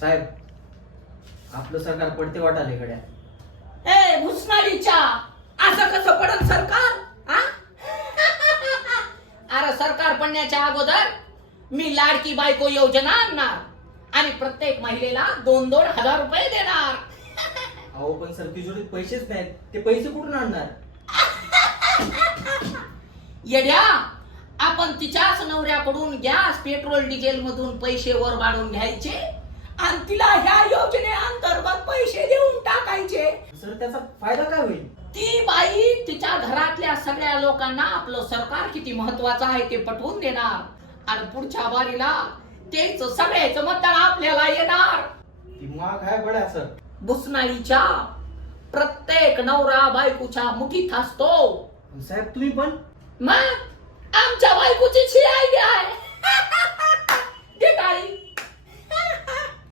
साहेब, आपलं सरकार पडते वाटाले गड्या. ए भुसनाळीच्या, असं कसं पडल सरकार? हा? अरे सरकार पडण्याच्या अगोदर मी लाडकी बायको योजना आणणार आणि प्रत्येक महिलेला 2,000 रुपये देणार. अहो पण सर तिजोरीत पैसेच नाहीत, ते पैसे कुठून आणणार? येड्या, आपण तिच्याच नवऱ्याकडून गॅस पेट्रोल डिझेल मधून पैसे वर वाढून घ्यायचे आणि तिला ह्या योजनेअंतर्गत पैसे देऊन टाकायचे. सर त्याचा फायदा काय होईल? ती बाई तिच्या घरातल्या सगळ्या लोकांना आपलं सरकार किती महत्वाचं आहे ते पटवून देणार आणि पुढच्या बारीला तेच सगळ्याचं मतदान आपल्याला येणार. ती महाग आहे बड्या सर. भुसनाळीच्या, प्रत्येक नवरा बायकोच्या मुठीत असतो. साहेब तुम्ही पण मग आमच्या बायकोची आयडिया आहे. दे टाळी.